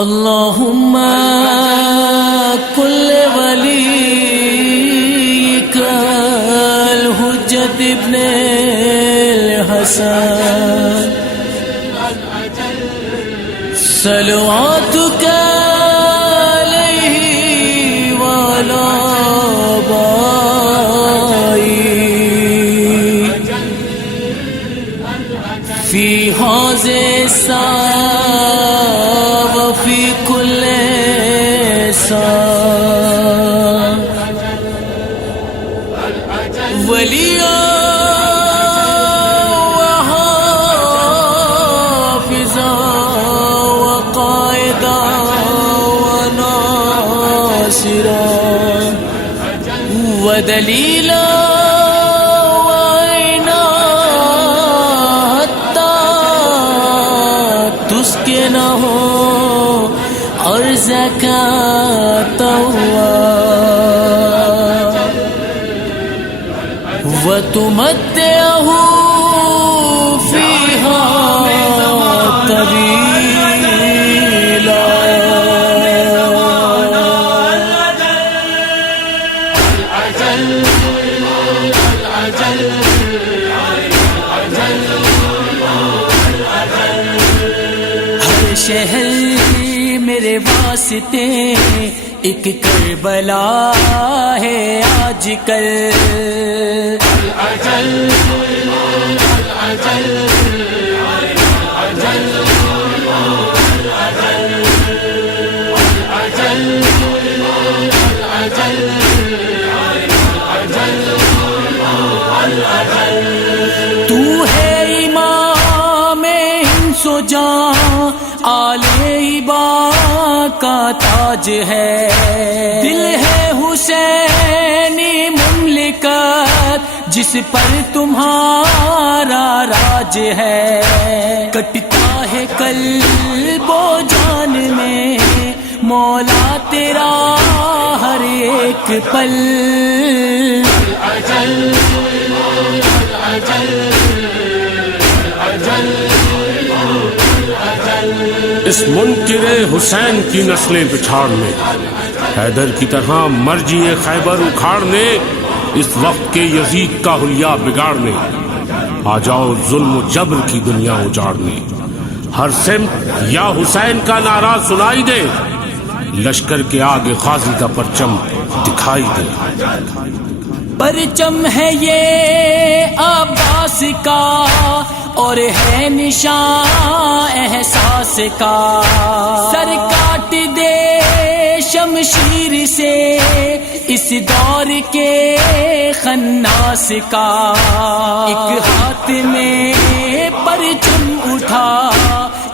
اللهم كل وليك الحجة ابن الحسن صلواتك عليه وعلى آبائه في هذه الساعة وفي كل ساعة وليا وحافظا وقائدا وناصرا ودليلا وعينا حتى تسكنه أرزك طوّا وتمتعه فيها طويلا. ہر شہر میرے واسطے ایک کربلا ہے آج کل. تو ہے امام انس و جاں علیبا کا تاج ہے. دل ہے حسینی مملکت جس پر تمہارا راج ہے. کٹتا ہے قلب و جان میں مولا تیرا ہر ایک پل. اس منکر حسین کی نسلیں بچھاڑنے، حیدر کی طرح مرجی خیبر اکھاڑنے، اس وقت کے یزید کا حلیہ بگاڑنے، آ جاؤ ظلم و جبر کی دنیا اجاڑنے. ہر سمت یا حسین کا نعرہ سنائی دے، لشکر کے آگے غازی کا پرچم دکھائی دے. پرچم ہے یہ عباس کا اور ہے نشان احساس کا. سر کاٹ دے شمشیر سے اس دور کے خناس کا. ایک ہاتھ میں پرچم اٹھا،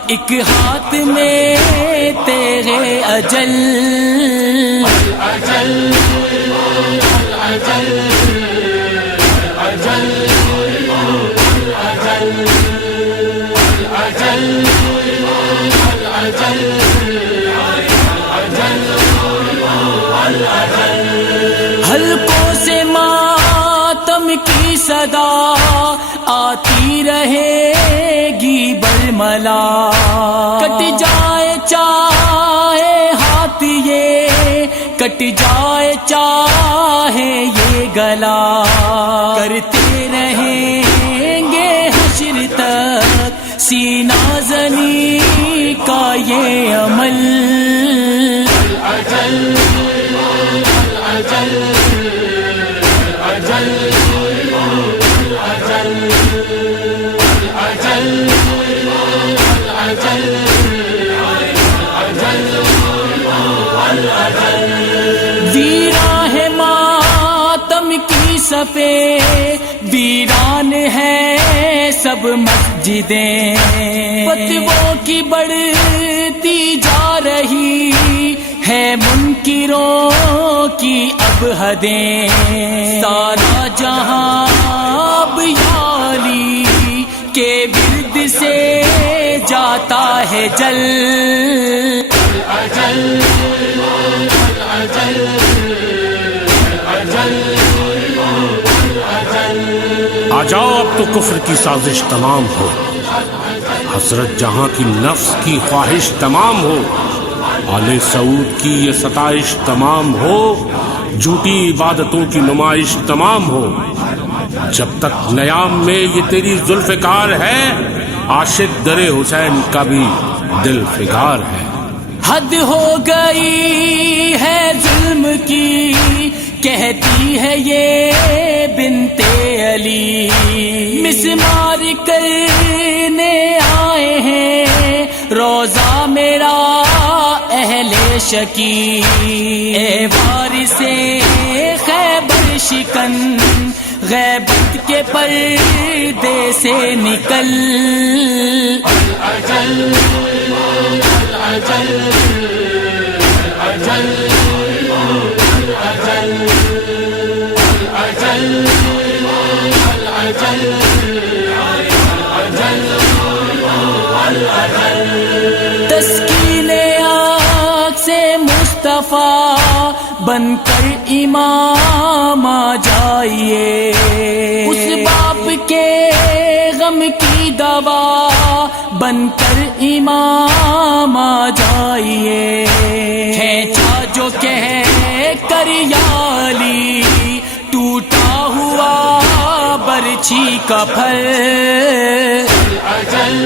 ایک ہاتھ میں تیرے اجل. حلقوں سے ماتم کی صدا آتی رہے گی برملا. کٹ جائے چاہے ہاتھ یہ، کٹ جائے چاہے یہ گلا. کرتے رہیں گے حشر تک سینہ زنی کا یہ عمل. ویراں ہے ماتم کی صفیں، ویران ہے سب مسجدیں. فتووں کی بڑھتی جا رہی ہے منکروں کی اب حدیں. سارا جہاں اب یا علی کے ورد سے جاتا ہے جل. آ جاؤ اب تو کفر کی سازش تمام ہو، حسرت جہاں کی نفس کی خواہش تمام ہو. آل سعود کی یہ ستائش تمام ہو، جھوٹی عبادتوں کی نمائش تمام ہو، جب تک نیام میں یہ تیری ذوالفقار ہے، عاشق در حسین کا بھی دل فگار ہے۔ حد ہو گئی ہے ظلم کی، کہتی ہے یہ بنت علی، مسمار کرنے آئے ہیں روزہ میرا اہل شکی، اے وارث خیبر شکن، غیبت کے پردے سے نکل، الاجل الاجل الاجل الاجل الاجل الاجل، تسکین آنکھ سے مصطفیٰ بن کر امام آ جائیے، اس باپ کے غم کی دوا بن کر امام آ جائیے، کھینچا جو کہہ کر یا علی، ٹوٹا ہوا برچھی کا پھل، الاجل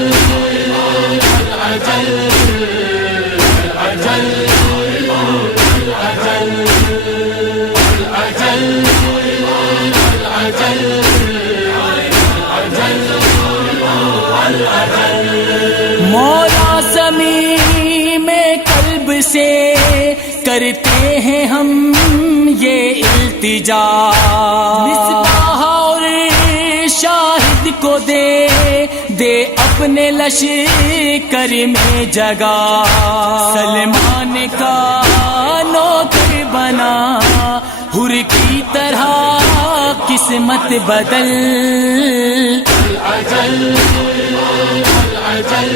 الاجل الاجل مولا سمیع میں قلب سے کرتے ہیں ہم یہ التجا، مصباح اور شاہد کو دے دے اپنے لشکر میں جگہ، سلمان کا نوکر بنا حر کی طرح قسمت بدل، الاجل الاجل